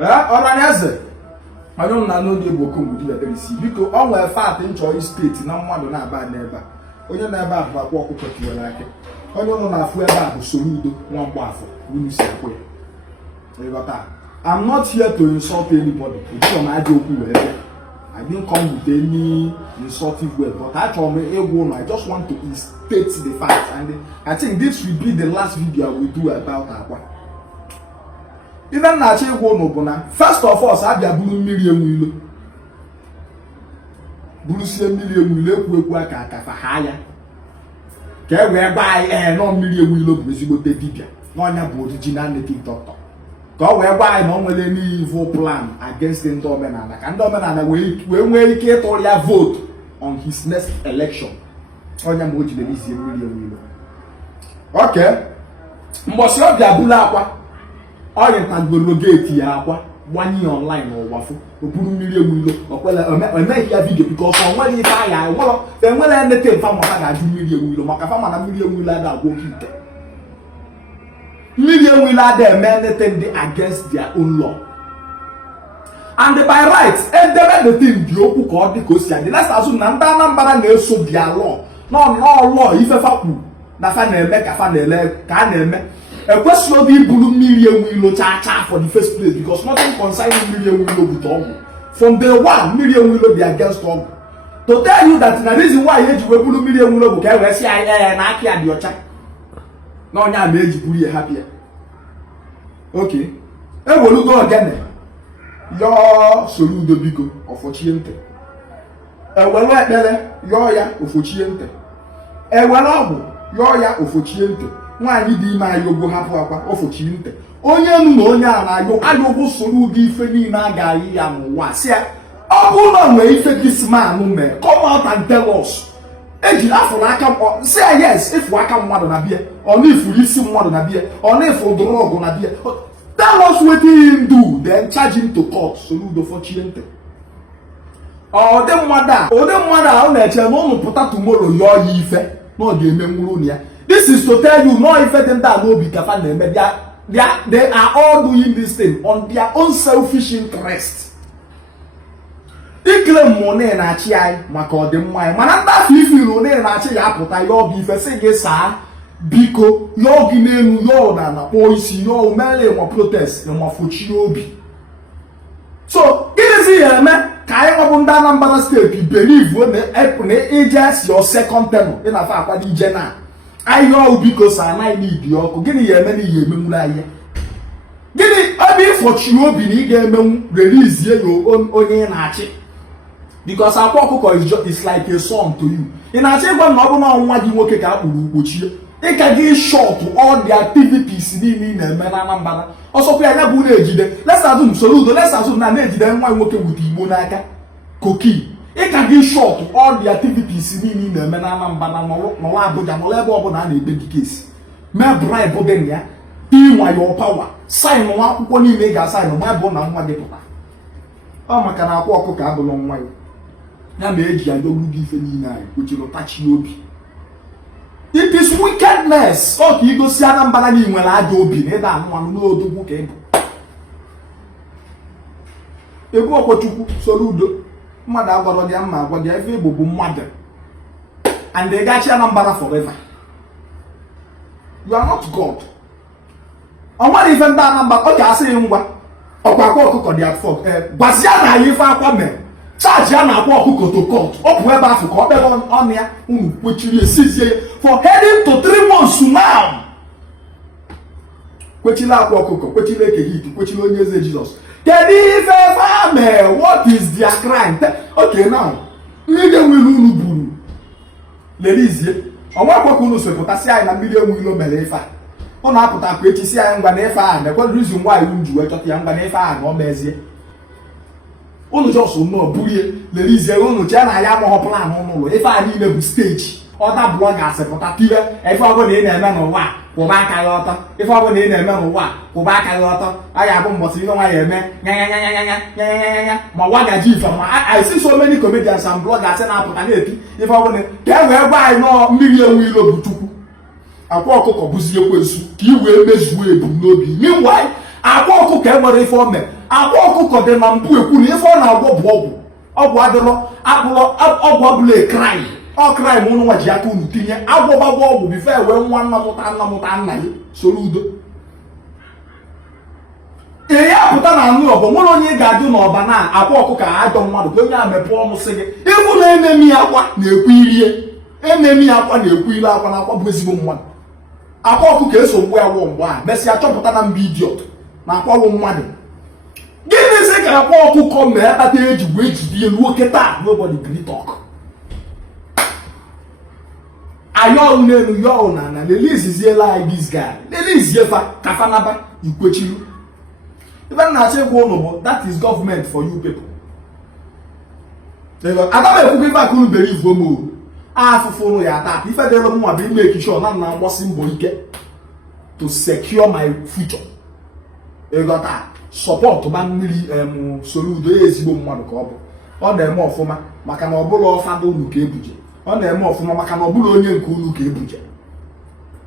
Ọranyeze anyị na n'oge bụ Okonkwo Tiwara isi biko ọ nwere fat nchọ steeti na mmadụ na-aba n'ebe a onye na-ebe a bụ Akwa Okuko Tiwara Aki onye ụlọ na-afụ ebe a bụ Soludo nwa Mgbafọ unu si akwa ya. I'm not here to insult anybody. I didn't come with any insultive word, but actually I just want to state the fact, and I think this will be the last video I will do about Akwa. Even first of all, I have Nmiri Eweilo. Nmiri Eweilo ekwu aka fa haya. Ka we buy no Nmiri Eweilo bụ ezigbo dibia. No nya bụ original native doctor. Ka we buy no nwere any evil plan against ndị omenala. Ka ndị omenala we nwee ike ịtụrụ ya vote on his next election. Onya bụ ojide isi Nmiri Eweilo. Okay. Mbosi obia bula Akwa. Oyi ntagolo gate ya Akwa gbanye online n'ụwafụ oburu Nmiri Eweilo okwela emeghị ya video because on nwere ife aya nwere enwere enete mfa maka ga-ajụ Nmiri Eweilo maka fa mana Nmiri Eweilo ada agwa okite. Nmiri Eweilo ada eme anything against their own law. And by rights, edebe the thing dị okwu ka ọ dị ka o si adị. Let's assume na ndị Anambra na-eso their law. No law ife fa kwuru na fa na-eme ka fa na-ele ka a na-eme. A question of people Nmiri Eweilo cha for the first place because nothing concerning Nmiri Eweilo with all. From day one, Nmiri Eweilo be against all. To tell you that the reason why you will put Nmiri Eweilo because we see na Aki and your child. Now nya meji put happy. Okay. E will go again. Your Soludo biko ofochiente. E will let your ya ofochiente. E will your ya ofochiente. Nwaanyị dị ime ayogbo hapụ Akwa ofochi nte onye nnu na onye a na-ayogbo Soludo ife niile a ga-ayị ya n'ụwa si ya ọ bụrụ na nwee ife this man mee come out and tell us eji afụrụ aka si ya yes ifu aka mmadụ na bịa ọ na-ifuru isi mmadụ na bịa ọ na-ifuru drọgụ na bịa tell us wetin him do then charge him to court Soludo fochie nte ụdị mmadụ a ọ na-eche na ụnụ pụta tomorrow yọọ ya ife na ọ ga-eme nwụrụ na ya. This is to tell you, no effect that no be kafan they are all doing this thing on their own selfish interest. Ikle money na chi ai maka odimma mana nda fifiru na chi ya apụta yo bi ife se ge sa biko yo gi n'enu yo na policy yo mele mo protest mo fochi obi. So gịnị si ya eme ka anyị nwabụ ndị Anambra State believe na ejes your second term ị na fa akwa di ije na ayo because I need the ọkụ gịnị ya eme n'ihe emenwuru ahịa gịnị obi ịfọchi obi na ị ga-emenwu release ye your onye na-achị because Akwa Okuko is like a son to you. Ị na-achị ịgwa na ọ bụ na nwa gị nwoke ka akpụrụ ukpochie ị ka gị short all the activities niile ị na-eme na Anambra ọsọkwa ya bụ na-ejide let's assume Soludo let's assume na na-ejide nwa nwoke wute Igbo n'aka koki ị ka gị short all the activities niile ị na-eme na Anambra n'ọwa Abuja n'ọla ebe ọbụla a na-ekpe gị case mee bribe dị ya inwa your power sign nwa akwụkwọ niile ị ga-asign ma bụ na nwa gị pụta ọ maka na Akwa Okuko abụrụ nwa ya ma eji ya dogbu gị ife niile anyị kwechiri tachi obi. It is wickedness ọ ka igosi Anambra na ị nwere aja obi na ịda anụ anụ n'odogwu ka ịbụ egwu Okwuchukwu Soludo mmadụ agwara gị mma agwa gị ebe Igbo bụ mmadụ and they got Anambra forever. You are not God. Ọ nwere ife ndị Anambra ọ ga-asị ngwa ọkwa Akwa Okuko dị at fault gbazia na anyị ife Akwa mere charge ya na Akwa Okuko to court ọ bụ ebe afọ ka ọ kpere ọnụ ya unu kwechiri esizie ya for heading to 3 months now. Kwechila Akwa Okuko kwechila Ekehiki kwechila onye eze Jizọs kedu ife fa mee what is their crime? Okay now Nmiri Eweilo unu buru lerizie ọnwa Akwa unu sepụtasị anyị na Nmiri Eweilo mere ife a ọ na-apụta kwa echi si anyị ngwa na ife a mekwa reason why unu ji wee chọta ya ngwa na ife a na ọ mezie unu just no burie lerizie unu che na ya amụghọ plan ụlọ ife a niile bụ stage ọda bloggers pụta tiwe ife ọbụla ị na-eme n'ụwa kwụba aka ya ọtọ ife ọbụla ị na-eme n'ụwa kwụba aka ya ọtọ a ga-abụ mbọsị ihe nwa ya eme nyanyanyanyanya ma wagaji ife ma I see so many comedians and bloggers na-apụta na-eti ife ọbụla ka e wee gwa anyị nọ Nmiri Eweilo bụ Chukwu Akwa Okuko bụzi ekwensu ka i wee mezuo ebumnobi. Meanwhile Akwa Okuko enwere ife ome Akwa Okuko dị na mpụ ekwu na ife ọ na-agwọ bụ ọgwụ adịrọ ọgwụ ọbụla ekrai ọ krai ma ụnụ nwa ji aka unu tinye agwọbagwa ọgwụ bife wee nwa nnamụta nna ya soro udo ee ya pụta na anụ ọbụ nwere onye ga-adị n'ọba na Akwa Okuko ajọ mmadụ ka onye a mepee ọnụ sị gị ịbụ na enemi akwa na-ekwu irie enemi akwa na-ekwu ile akwa na akwa bụ ezigbo mmadụ. Akwa Okuko esogbu ya wụ mgbe a mesịa chọpụta na mba idiot na akwa wụ mmadụ. Gịnịzi ka Akwa Okuko mee kpata eji wee jide elu oke taa nobody gree talk. Ayọ n'elu yọ na leliziziela anyị this guy leliziefa kafanaba ikwechilu. Even na say go no that is government for you people. Adam ekwu ife akunu believe go mo. Afụfụ ya taa ife delo mu abi make sure na na agbosi mbọ ike to secure my future. Got support ma Nmiri Soludo ezigbo mmadụ ka ọ bụ. Ọ na-eme ọfụma maka na ọbụla ọfado unu ka ebuje. Ọ na-eme ọfụma maka na ọbụla onye nke unu ka ebuje.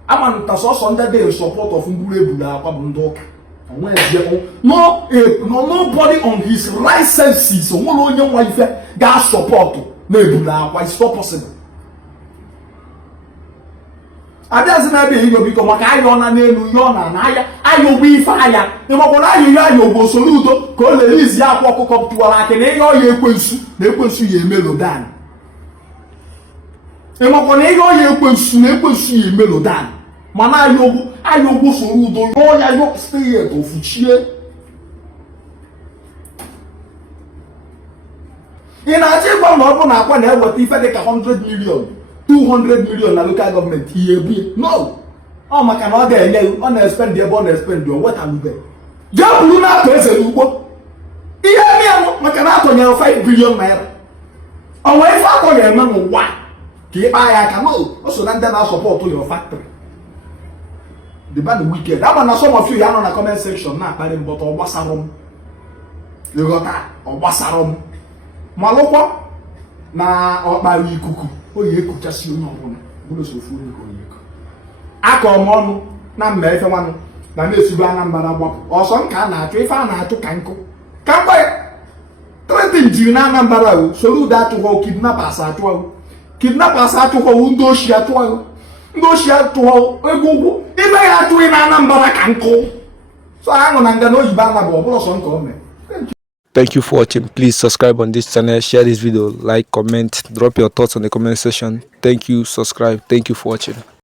Ama nta sọsọ ndị dị support of mgburu ebulu akwa bụ ndị ụka. Nobody on his right senses onwere onye nwa ife ga support na ebulu akwa. It's not possible. Abịazi na ebe iyo biko maka ayọ na n'elu yo na aya ayọ bụ ife aya ịmakwara ayọ bụ Soludo ka o lelizi Akwa Okuko Tiwara Aki na ịyọ ya ekwensu na ekwensu ya emelodan. Ịmakwara ịyọ ya ekwensu na ekwensu ya emelodan. Mana ayọ bụ Soludo yo ya yo stay ofuchie. Ị na-achọ ịgwa na ọ bụ na akwa na-eweta ife dị ka 100 million 200 million na local government ihe ebu no ọ maka na ọ ga-enye ọ na-expend ebe ọ na-expend o weta lube jebulu na atọ eze n'ugbo ihe eme maka na atọnyere 5 billion naira ọnwa ife atọ ga-eme n'ụwa ka ịkpa ya aka no o so na ndị na-asọpọtụ your factory the bad wicked ama na some of you ya nọ na comment section na-akparị mbọta ọgbasara m ịghọta ọgbasara m malụkwa na ọkpara ikuku oyi ekuchasị onye ọbụla bụrụ sofu onye ka onye eko akọ m ọnụ na mma efe nwanụ na na-esibu Anambra gbapụ ọsọ nka a na-achụ ife a na-achụ ka nkụ ka mgbe tretin jiri na Anambra o Soludo achụghọ kidnappers achụghọ ndị oshi achụghọ ego ụgwọ ibe ya achụghị na Anambra ka nkụ so aṅụ na nga na oyibo Anambra ọ bụrụ sọ nke o mere. Thank you for watching. Please subscribe on this channel, share this video, like, comment, drop your thoughts on the comment section. Thank you, subscribe. Thank you for watching.